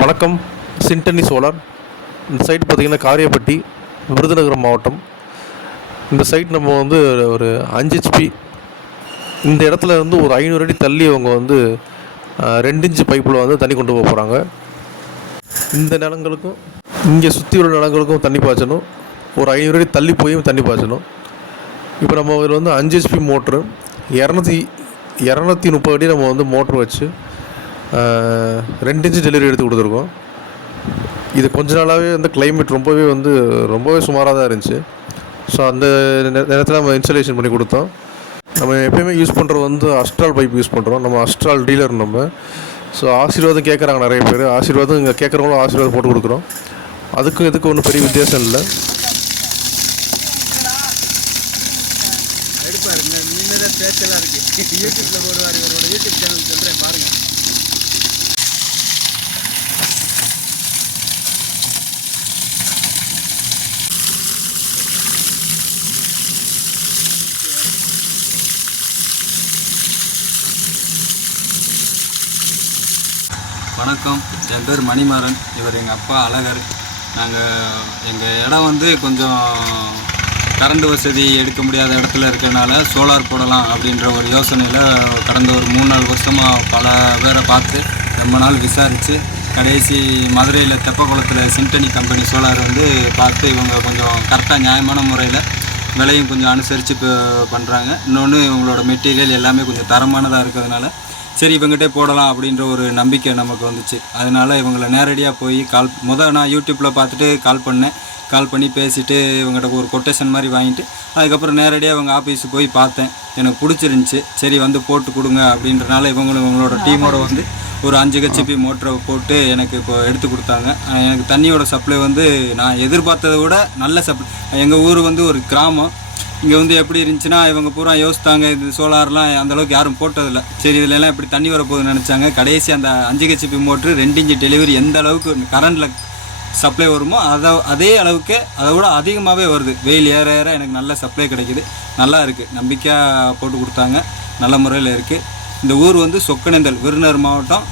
வணக்கம். சிண்டனி சோலார். இந்த சைட் பார்த்திங்கன்னா காரியப்பட்டி, விருதுநகர் மாவட்டம். இந்த சைட் நம்ம வந்து ஒரு 5 HP. இந்த இடத்துல வந்து ஒரு 500 அடி தள்ளி அவங்க வந்து 2 இன்ச்சு பைப்பில் வந்து தண்ணி கொண்டு போக போகிறாங்க. இந்த நிலங்களுக்கும் இங்கே சுற்றி உள்ள நிலங்களுக்கும் தண்ணி பாய்ச்சணும். ஒரு 500 அடி தள்ளி போயும் தண்ணி பாய்ச்சணும். இப்போ நம்ம இதில் வந்து 5 HP மோட்ரு 230 அடி நம்ம வந்து மோட்ரு வச்சு 2 இன்ச்சு டெலிவரி எடுத்து கொடுத்துருக்கோம். இது கொஞ்ச நாளாகவே வந்து கிளைமேட் ரொம்பவே சுமாராக தான் இருந்துச்சு. ஸோ அந்த நேரத்தில் நம்ம இன்ஸ்டாலேஷன் பண்ணி கொடுத்தோம். நம்ம எப்போயுமே யூஸ் பண்ணுறது வந்து அஸ்ட்ரால் பைப் யூஸ் பண்ணுறோம். நம்ம அஸ்ட்ரால் டீலர் நம்ம. ஸோ ஆசீர்வாதம் கேட்குறாங்க நிறைய பேர். ஆசீர்வாதம் இங்கே கேட்குறவங்களும் ஆசீர்வாதம் போட்டு கொடுக்குறோம். அதுக்கும் இதுக்கும் ஒன்றும் பெரிய வித்தியாசம் இல்லை. பேச்செல்லாம் இருக்குது. யூடியூப்பில் போடுவார். இவரோட யூடியூப் சேனல் சொல்கிறேன் பாருங்கள். வணக்கம், என் பேர் மணிமாறன். இவர் எங்கள் அப்பா அழகர். எங்கள் இடம் வந்து கொஞ்சம் கரண்ட் வசதி எடுக்க முடியாத இடத்துல இருக்கிறனால சோலார் போடலாம் அப்படின்ற ஒரு யோசனையில் கடந்த ஒரு 3-4 வருஷமாக பல பேரை பார்த்து ரொம்ப நாள் விசாரித்து கடைசி மதுரையில் தெப்பக்குளத்தில் சிண்டனி கம்பெனி சோலார் வந்து பார்த்து இவங்க கொஞ்சம் கரெக்டாக நியாயமான முறையில் விலையும் கொஞ்சம் அனுசரித்து பண்ணுறாங்க. இன்னொன்று இவங்களோட மெட்டீரியல் எல்லாமே கொஞ்சம் தரமானதாக இருக்கிறதுனால சரி இவங்ககிட்டே போடலாம் அப்படின்ற ஒரு நம்பிக்கை நமக்கு வந்துச்சு. அதனால் இவங்களை நேரடியாக போய் நான் யூடியூப்பில் பார்த்துட்டு கால் பண்ணி பேசிவிட்டு இவங்ககிட்ட ஒரு கொட்டேஷன் மாதிரி வாங்கிட்டு அதுக்கப்புறம் நேரடியாக அவங்க ஆஃபீஸுக்கு போய் பார்த்தேன். எனக்கு பிடிச்சிருந்துச்சி. சரி வந்து போட்டு கொடுங்க அப்படின்றனால இவங்களோட டீமோட வந்து ஒரு 5 HP மோட்டரை போட்டு எனக்கு இப்போ எடுத்து கொடுத்தாங்க. எனக்கு தண்ணியோட சப்ளை வந்து நான் எதிர்பார்த்ததை விட நல்ல சப்ளை. எங்கள் ஊர் வந்து ஒரு கிராமம். இங்கே வந்து எப்படி இருந்துச்சுன்னா இவங்க பூரா யோசித்தாங்க, இது சோலார்லாம் அந்தளவுக்கு யாரும் போட்டதில்லை. சரி இதிலெல்லாம் எப்படி தண்ணி வரப்போகுதுன்னு நினச்சாங்க. கடைசி அந்த 5 HP மோட்ரு 2 இன்ச்சு டெலிவரி எந்த அளவுக்கு கரண்டில் சப்ளை வருமோ அதே அளவுக்கு அதை விட அதிகமாகவே வருது. வெயில் ஏற எனக்கு நல்ல சப்ளை கிடைக்கிது. நல்லா இருக்குது. நம்பிக்கையாக போட்டு கொடுத்தாங்க. நல்ல முறையில் இருக்குது. இந்த ஊர் வந்து சொக்கநேந்தல், விருதுநகர் மாவட்டம்,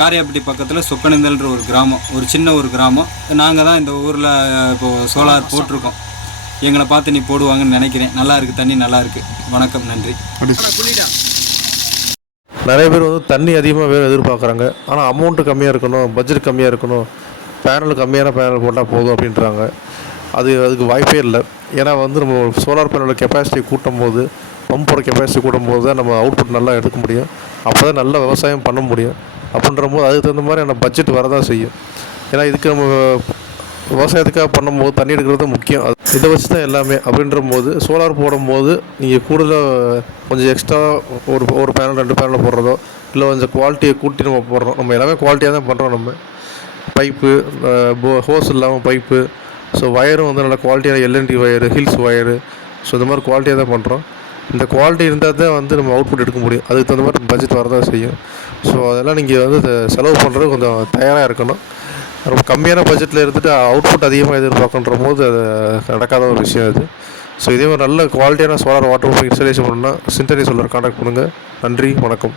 காரியாப்பட்டி பக்கத்தில் சொக்கநேந்தல்ன்ற ஒரு கிராமம், ஒரு சின்ன ஒரு கிராமம். நாங்கள் தான் இந்த ஊரில் இப்போது சோலார் போட்டிருக்கோம். எங்களை பார்த்து நீ போடுவாங்கன்னு நினைக்கிறேன். நல்லா இருக்குது, தண்ணி நல்லா இருக்குது. வணக்கம், நன்றி. நிறைய பேர் வந்து தண்ணி அதிகமாக வேறு எதிர்பார்க்குறாங்க. ஆனால் அமௌண்ட்டு கம்மியாக இருக்கணும், பட்ஜெட் கம்மியாக இருக்கணும், பேனல் கம்மியான பேனல் போட்டால் போதும் அப்படின்றாங்க. அதுக்கு வாய்ப்பே இல்லை. ஏன்னா வந்து நம்ம சோலார் பேனலோட கெப்பாசிட்டி கூட்டும் போது, பம்போட கெப்பாசிட்டி கூட்டும் போது தான் நம்ம அவுட்புட் நல்லா எடுக்க முடியும். அப்போ தான் நல்ல விவசாயம் பண்ண முடியும். அப்படின்ற போது அதுக்கு தகுந்த மாதிரி நம்ம பட்ஜெட் வரதான் செய்யும். ஏன்னா இதுக்கு நம்ம விவசாயத்துக்காக பண்ணும்போது தண்ணி எடுக்கிறது முக்கியம். இதை வச்சு தான் எல்லாமே. அப்படின்ற போது சோலார் போடும்போது நீங்கள் கூடுதலாக கொஞ்சம் எக்ஸ்ட்ரா ஒரு பேனல் 2 பேனல் போடுறதோ இல்லை கொஞ்சம் குவாலிட்டியை கூட்டி நம்ம போடுறோம். நம்ம எல்லாமே குவாலிட்டியாக தான் பண்ணுறோம். நம்ம பைப்பு, ஹோஸ் இல்லாமல் பைப்பு, ஸோ வயரும் வந்து நல்லா குவாலிட்டியான LNT wire, hills wire, so இந்த மாதிரி குவாலிட்டியாக தான் பண்ணுறோம். இந்த குவாலிட்டி இருந்தால் தான் வந்து நம்ம அவுட்புட் எடுக்க முடியும். அதுக்கு தகுந்த மாதிரி பட்ஜெட் வரதான் செய்யும். ஸோ அதெல்லாம் நீங்கள் வந்து செலவு பண்ணுறது கொஞ்சம் தயாராக இருக்கணும். ரொம்ப கம்மியான பட்ஜெட்டில் இருந்துட்டு அவுட்புட் அதிகமாக எதிர்பார்க்குன்ற போது அது நடக்காத ஒரு விஷயம் அது. ஸோ இதே ஒரு நல்ல குவாலிட்டியான சோலார் வாட்டர் ப்ரூஃபிங் இன்ஸ்டாலேஷன் பண்ணால் சிண்டனி சோலார் கான்டாக்ட் பண்ணுங்கள். நன்றி, வணக்கம்.